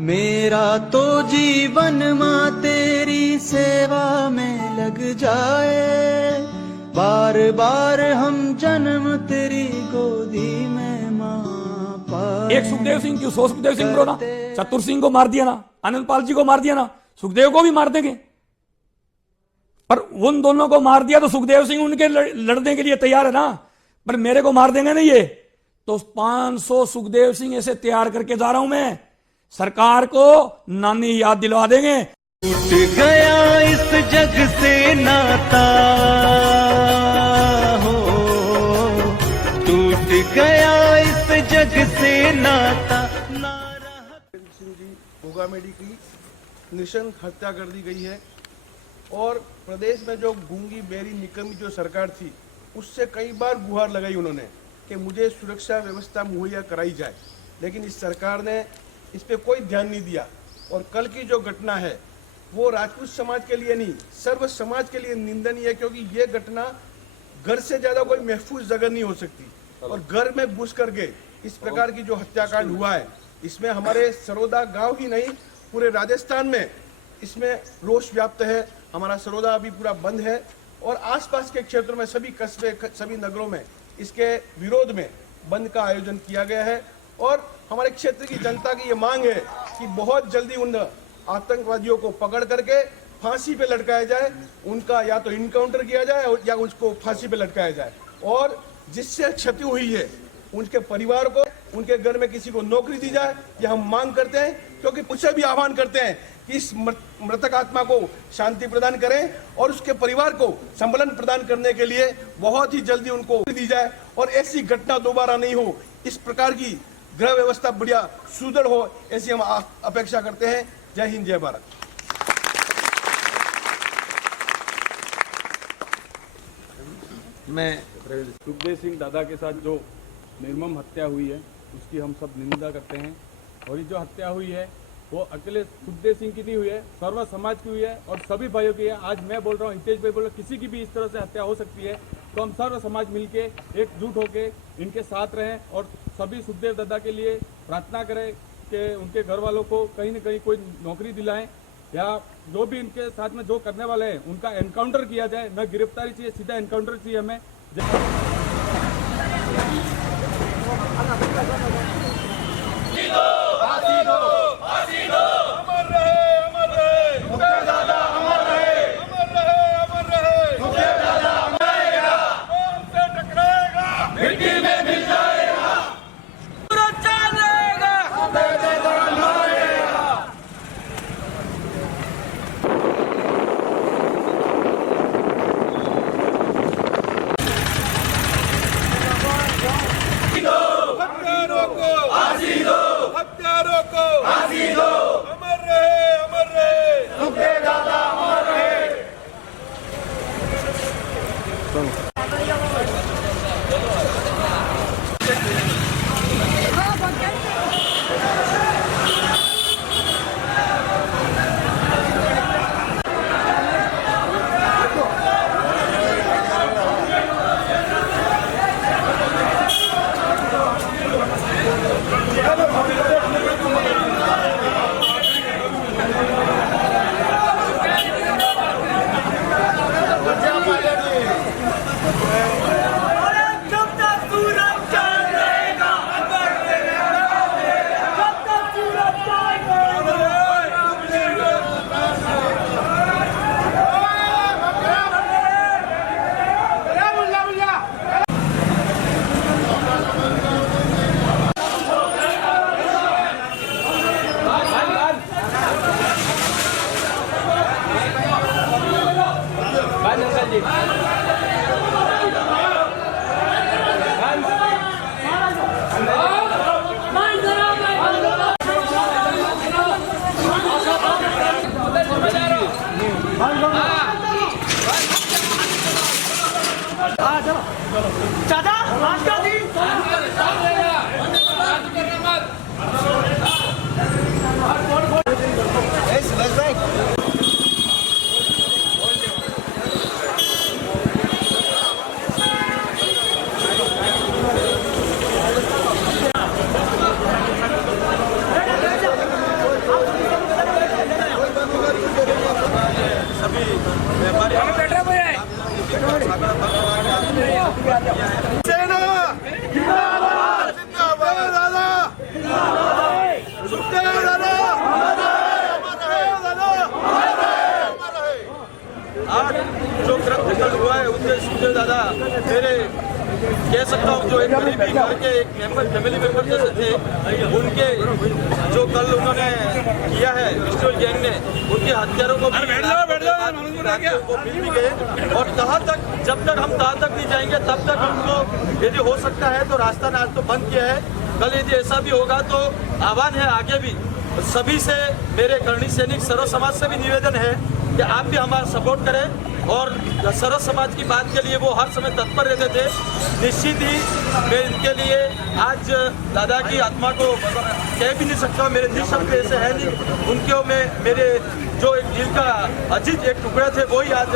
मेरा तो जीवन माँ तेरी सेवा में लग जाए, बार बार हम जन्म तेरी गोदी में माँ पाए। एक सुखदेव सिंह क्यों, 100 सुखदेव सिंह करो ना, चतुर सिंह को मार दिया ना, आनंदपाल जी को मार दिया ना, सुखदेव को भी मार देंगे। पर उन दोनों को मार दिया तो सुखदेव सिंह उनके लड़ने के लिए तैयार है ना, पर मेरे को मार देंगे नहीं ये तो 500 सुखदेव सिंह ऐसे तैयार करके जा रहा हूं मैं, सरकार को नानी याद दिलवा देंगे। टूट गया इस जग से नाता हो, टूट गया इस जग से नाता। सिंह जी भोगामेडी की निशंक हत्या कर दी गई है और प्रदेश में जो गूंगी बेरी निकमी जो सरकार थी उससे कई बार गुहार लगाई उन्होंने कि मुझे सुरक्षा व्यवस्था मुहैया कराई जाए, लेकिन इस सरकार ने इस पे कोई ध्यान नहीं दिया। और कल की जो घटना है वो राजपूत समाज के लिए नहीं, सर्व समाज के लिए निंदनीय है, क्योंकि ये घटना घर से ज्यादा कोई महफूज जगह नहीं हो सकती। और घर में घुस करके इस प्रकार की जो हत्याकांड हुआ है, इसमें हमारे सरोदा गांव ही नहीं पूरे राजस्थान में इसमें रोष व्याप्त है। हमारा सरोदा अभी पूरा बंद है और आसपास के क्षेत्रों में सभी कस्बे सभी नगरों में इसके विरोध में बंद का आयोजन किया गया है। और हमारे क्षेत्र की जनता की ये मांग है कि बहुत जल्दी उन आतंकवादियों को पकड़ करके फांसी पे लटकाया जाए, उनका या तो इनकाउंटर किया जाए या उसको फांसी पे लटकाया जाए। और जिससे क्षति हुई है उनके परिवार को, उनके घर में किसी को नौकरी दी जाए, ये हम मांग करते हैं। क्योंकि उससे भी आह्वान करते हैं कि इस मृतक आत्मा को शांति प्रदान करें और उसके परिवार को संबलन प्रदान करने के लिए बहुत ही जल्दी उनको दी जाए और ऐसी घटना दोबारा नहीं हो। इस प्रकार की गृह व्यवस्था बढ़िया सुदृढ़ हो, ऐसी हम अपेक्षा करते हैं। जय हिंद, जय भारत। मैं सुखदेव सिंह दादा के साथ जो निर्मम हत्या हुई है उसकी हम सब निंदा करते हैं। और ये जो हत्या हुई है वो अकेले सुखदेव सिंह की नहीं हुई है, सर्व समाज की हुई है और सभी भाइयों की है। आज मैं बोल रहा हूँ, हितेश भाई बोल रहे, किसी की भी इस तरह से हत्या हो सकती है, तो हम सर्व समाज मिलके एकजुट होके इनके साथ रहें और सभी सुखदेव दादा के लिए प्रार्थना करें कि उनके घर वालों को कहीं न कहीं कोई नौकरी दिलाएं या जो भी इनके साथ में जो करने वाले हैं उनका एनकाउंटर किया जाए। न गिरफ्तारी चाहिए, सीधा एनकाउंटर चाहिए हमें। सुखदेव दादा मेरे कह सकता हूँ जो एक गरीबी घर के एक फैमिली मेंबर जैसे थे, उनके जो कल उन्होंने किया है विजुअल गैंग ने, उनके हत्यारों को मिल भी गए। और जब तक हम तहाँ तक नहीं जाएंगे तब तक हमको यदि हो सकता है तो रास्ता आज तो बंद किया है, कल यदि ऐसा भी होगा तो आह्वान है आगे भी सभी से, मेरे करणी सैनिक सर्व समाज से भी निवेदन है कि आप भी हमारा सपोर्ट करें। और सर्व समाज की बात के लिए वो हर समय तत्पर रहते थे। निश्चित ही मैं इनके लिए आज दादा की आत्मा को कह भी नहीं सकता, मेरे निशब्द ऐसे है नहीं, उनके में मेरे जो एक दिल का अजीज एक टुकड़े थे वही आज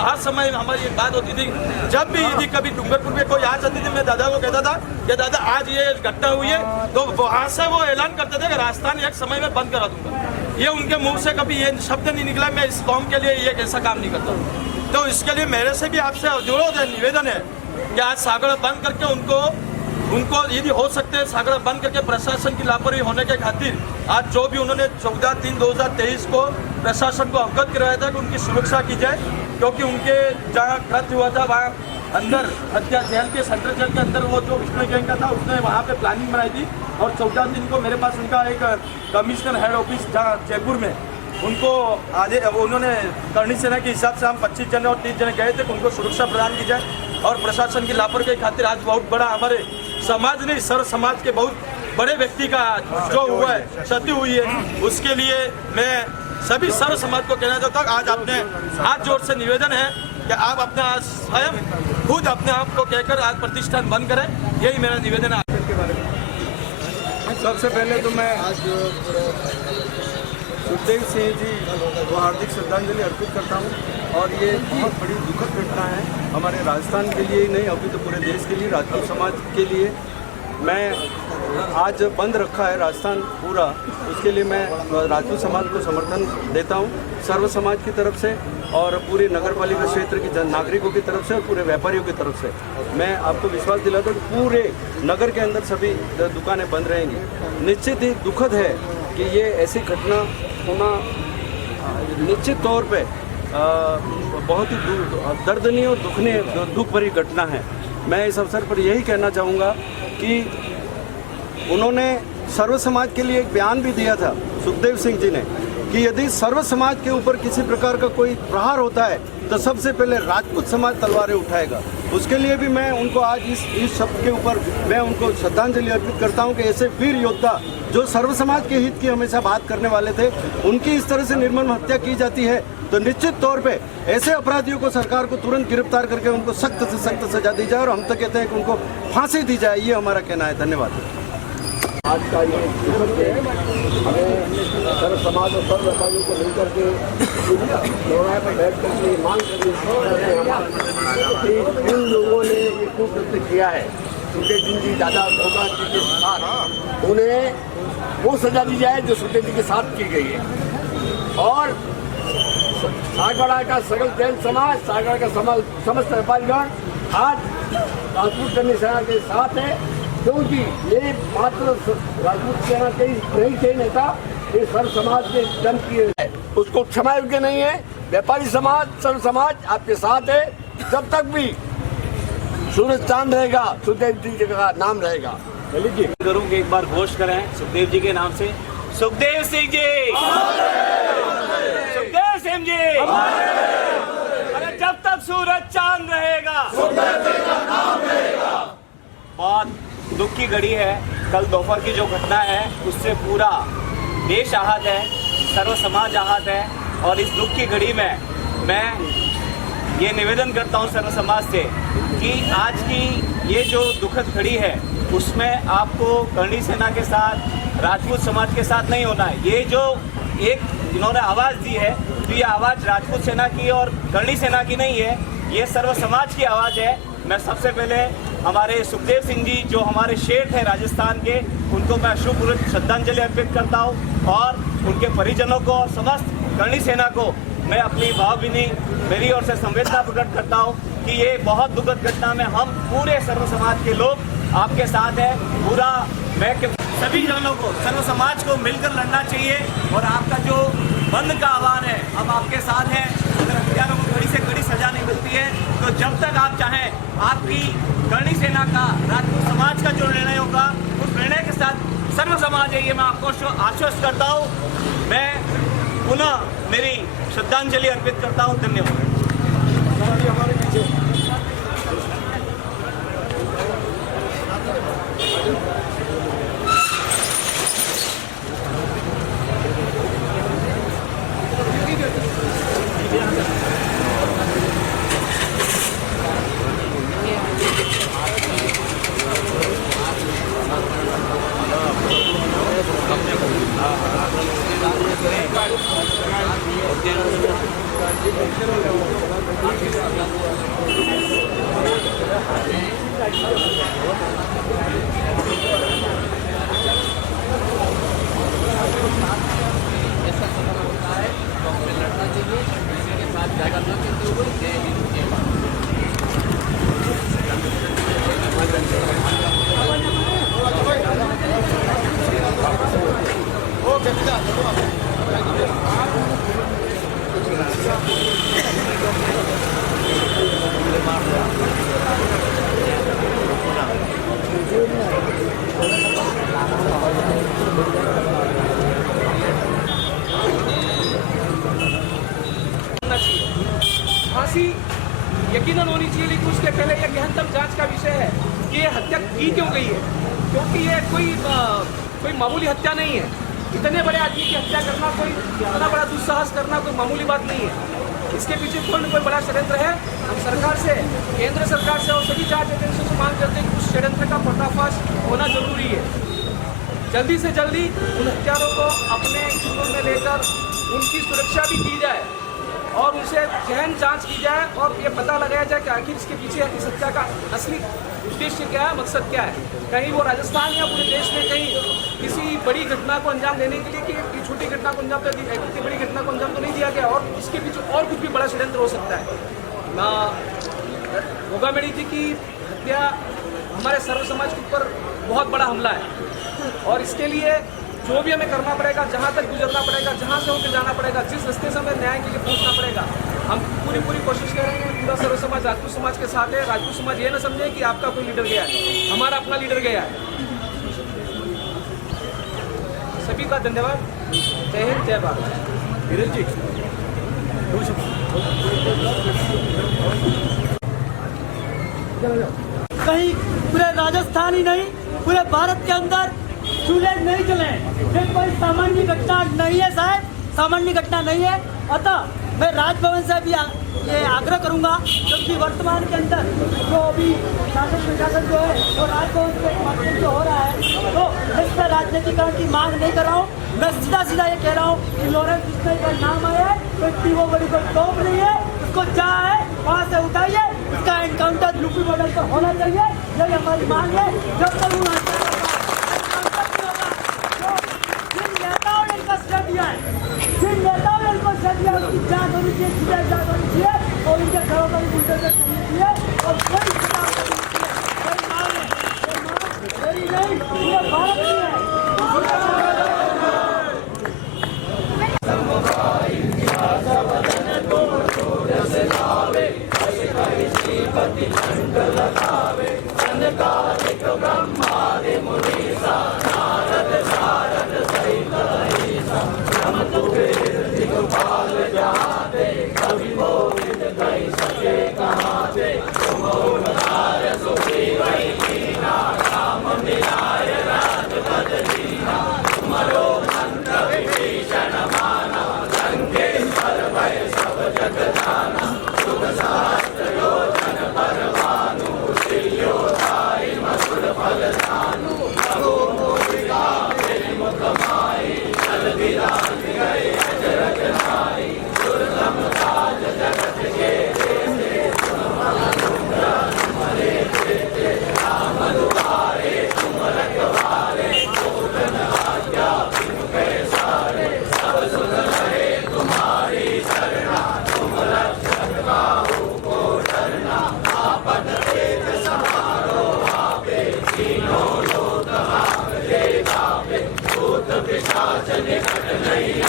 हर समय हमारी एक बात होती थी। जब भी यदि कभी डूंगरपुर में कोई आ जाती थी मैं दादा को कहता था कि दादा आज ये घटना हुई है, तो वहाँ से वो ऐलान करते थे कि राजस्थान एक समय में बंद करा दूंगा। ये उनके मुंह से कभी ये शब्द नहीं निकला मैं इस कौम के लिए ये ऐसा काम नहीं करता। तो इसके लिए मेरे से भी आपसे अनुरोध है, निवेदन है कि आज सागड़ बंद करके उनको यदि हो सकते हैं सागड़ बंद करके प्रशासन की लापरवाही होने के खातिर आज जो भी उन्होंने 14/3/2023 को प्रशासन को अवगत कराया था कि उनकी सुरक्षा की जाए, क्योंकि उनके जहाँ कृत्य हुआ था वहाँ अंदर हत्या जेल के सेंट्रल जेल के अंदर वो जो विष्णु गैंग का था उसने वहाँ पे प्लानिंग बनाई थी। और 14 दिन को मेरे पास उनका एक कमिश्नर हेड ऑफिस जहाँ जयपुर में उनको उन्होंने करणी सेना के हिसाब से हम 25 जने और 30 जने गए थे कि उनको सुरक्षा प्रदान की जाए। और प्रशासन की लापरवाही के खातिर आज बहुत बड़ा हमारे समाज ने सर्व समाज के बहुत बड़े व्यक्ति का जो हुआ है क्षति हुई है, उसके लिए मैं सभी सर्व समाज को कहना चाहता हूँ आज आपने हाथ जोड़ से निवेदन है कि आप अपना स्वयं खुद अपने आप को कहकर आज प्रतिष्ठान बंद करें, यही मेरा निवेदन है। सबसे पहले तो मैं सुखदेव सिंह जी को हार्दिक श्रद्धांजलि अर्पित करता हूं। और ये बहुत बड़ी दुखद घटना है हमारे राजस्थान के लिए ही नहीं, अभी तो पूरे देश के लिए, राजपूत समाज के लिए। मैं आज बंद रखा है राजस्थान पूरा, उसके लिए मैं राजपूत समाज को समर्थन देता हूं सर्व समाज की तरफ से और पूरे नगर पालिका क्षेत्र के नागरिकों की तरफ से और पूरे व्यापारियों की तरफ से। मैं आपको विश्वास दिलाता हूँ कि पूरे नगर के अंदर सभी दुकानें बंद रहेंगी। निश्चित ही दुखद है कि ये ऐसी घटना होना निश्चित तौर पे बहुत ही दर्दनीय और दुख भरी घटना है। मैं इस अवसर पर यही कहना चाहूँगा कि उन्होंने सर्व समाज के लिए एक बयान भी दिया था सुखदेव सिंह जी ने कि यदि सर्व समाज के ऊपर किसी प्रकार का कोई प्रहार होता है तो सबसे पहले राजपूत समाज तलवारें उठाएगा। उसके लिए भी मैं उनको आज इस शब्द के ऊपर मैं उनको श्रद्धांजलि अर्पित करता हूं कि ऐसे वीर योद्धा जो सर्व समाज के हित की हमेशा बात करने वाले थे, उनकी इस तरह से निर्मम हत्या की जाती है तो निश्चित तौर पे ऐसे अपराधियों को सरकार को तुरंत गिरफ्तार करके उनको सख्त से सख्त सजा दी जाए और हम तो कहते हैं कि उनको फांसी दी जाए, ये हमारा कहना है। धन्यवाद। आज का ये हमें सर्व समाज और सर्व व्यापारियों को मिलकर के चौराहे पर बैठ कर के मांग करनी कि जिन लोगों ने ये कुकृत्य किया है सुखदेव सिंह जी दादा भोगा जी के साथ, उन्हें वो सजा दी जाए जो सुखदेव जी के साथ की गई है। और सागवाड़ा का सकल जैन समाज, सागवाड़ा का समस्त व्यापारीगण आज राजपूत करनी सेना के साथ है, क्योंकि ये मात्र राजपूत सेना के नहीं थे नेता, ये सर्व समाज के जन की है, उसको क्षमा योग्य नहीं है। व्यापारी समाज, सर्व समाज आपके साथ है। जब तक भी सूरज चांद रहेगा, सुखदेव जी का नाम रहेगा। करूँ कि एक बार घोष करें सुखदेव जी के नाम से, सुखदेव सिंह जी, सुखदेव सिंह जी, अरे जब तक सूरज चांद रहेगा, सुखदेव जी का नाम रहेगा। बहुत दुख की घड़ी है। कल दोपहर की जो घटना है उससे पूरा देश आहत है, सर्व समाज आहत है। और इस दुख की घड़ी में मैं ये निवेदन करता हूँ सर्व समाज से कि आज की ये जो दुखद घड़ी है उसमें आपको करणी सेना के साथ, राजपूत समाज के साथ नहीं होना है। ये जो एक इन्होंने आवाज़ दी है तो ये आवाज़ राजपूत सेना की और करणी सेना की नहीं है, ये सर्व समाज की आवाज़ है। मैं सबसे पहले हमारे सुखदेव सिंह जी जो हमारे शेर थे राजस्थान के, उनको मैं अश्रुपूर्वक श्रद्धांजलि अर्पित करता हूँ और उनके परिजनों को और समस्त करणी सेना को मैं अपनी भावभीनी मेरी ओर से संवेदना प्रकट करता हूँ कि ये बहुत दुखद घटना में हम पूरे सर्व समाज के लोग आपके साथ हैं। पूरा मैं सभी जनों को, सर्व समाज को मिलकर लड़ना चाहिए और आपका जो बंद का आह्वान है हम आपके साथ हैं। अगर हत्यारों को कड़ी से कड़ी सजा नहीं सकती है। तो जब तक आप चाहें, आपकी करणी सेना का, राजपूत समाज का जो निर्णय होगा, उस निर्णय के साथ सर्व समाज है, ये मैं आपको आश्वस्त करता हूँ। मैं पुनः मेरी श्रद्धांजलि अर्पित करता हूँ। धन्यवाद। फांसी यकीनन होनी चाहिए, लेकिन उसके पहले यह गहनतम जांच का विषय है कि ये हत्या की क्यों गई है, क्योंकि ये कोई मामूली हत्या नहीं है। इतने बड़े आदमी की हत्या करना, कोई इतना बड़ा दुस्साहस करना कोई मामूली बात नहीं है। इसके पीछे कोई न कोई बड़ा षड्यंत्र है। हम सरकार से, केंद्र सरकार से और सभी जांच एजेंसियों से मांग करते हैं कि उस षड्यंत्र का पर्दाफाश होना जरूरी है। जल्दी से जल्दी उन हत्यारों को अपने स्कूलों में लेकर उनकी सुरक्षा भी की जाए और उनसे गहन जांच की जाए और ये पता लगाया जाए कि आखिर इसके पीछे इस हत्या का असली उद्देश्य क्या है, मकसद क्या है। कहीं वो राजस्थान या पूरे देश में कहीं किसी बड़ी घटना को अंजाम देने के लिए कि छोटी घटना को अंजाम, इतनी बड़ी घटना को अंजाम तो नहीं दिया गया और इसके पीछे और कुछ भी बड़ा षड्यंत्र हो सकता है। गोगामेडी जी की हत्या हमारे सर्व समाज के ऊपर बहुत बड़ा हमला है और इसके लिए जो भी हमें करना पड़ेगा, जहाँ तक गुजरना पड़ेगा, जहाँ से होकर जाना पड़ेगा, जिस रास्ते से हमें न्याय के लिए पहुँचना पड़ेगा, हम पूरी कोशिश करेंगे। पूरा सर्व समाज राजपूत समाज के साथ है। राजपूत समाज ये ना समझे कि आपका कोई लीडर गया है, हमारा अपना लीडर गया है। सभी का धन्यवाद। जय हिंद, जय भारत। धीरज जी कहीं पूरे राजस्थान ही नहीं, पूरे भारत के अंदर चूल्हे नहीं जले। ये कोई सामान्य घटना नहीं है साहब, सामान्य घटना नहीं है। अतः मैं राजभवन से भी ये आग्रह करूंगा, क्योंकि वर्तमान के अंदर जो अभी शासन प्रशासन जो है वो राजभवन के माध्यम से हो रहा है, तो इस पर राजनीतिकरण की मांग नहीं कर रहा हूँ। मैं सीधा ये कह रहा हूँ कि लॉरेंस बिश्नोई का नाम आया है, तो इतनी वो बड़ी कोई टॉप नहीं है, उसको जहाँ है वहाँ से उठाइए, उसका एनकाउंटर यूपी बॉर्डर पर होना चाहिए। यही हमारी मांग है। जब तक जिन नेताओं ने इनको श्रेय दिया उसकी जांच होनी चाहिए, सीधे जांच होनी चाहिए और इनके घरों पर भी बुलडोजर करनी चाहिए और कोई मांग है मेरी नहीं, पूरे भारत की है।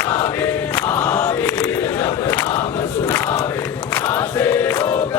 आवे, महावीर जब नाम सुनावे, नासे रोग